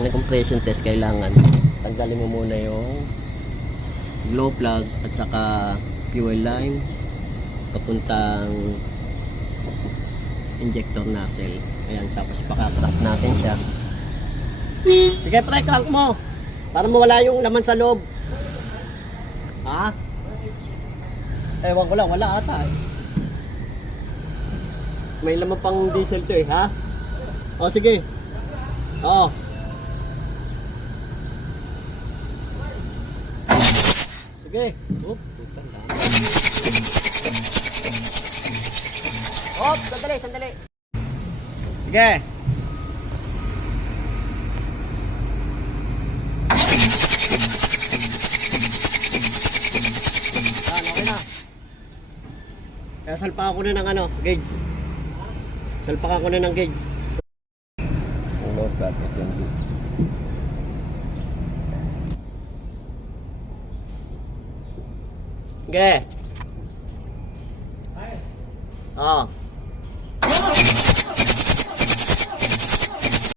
Ang compression test, kailangan tanggalin mo muna yung glow plug at saka fuel line papuntang injector nozzle. Ayan, tapos paka-crank natin siya. Sige, pre-crank mo para mawala yung laman sa loob. Ha? Ewan ko lang, wala ata eh. May laman pang diesel to eh, ha? O sige. Oo. Sige. Puta lang. Sandali, sandali. Sige. Okay na. Kaya salpakan ko na ng gauge. Salpakan ko na ng gauge. Load bracket yung gauge. Okay. Oh.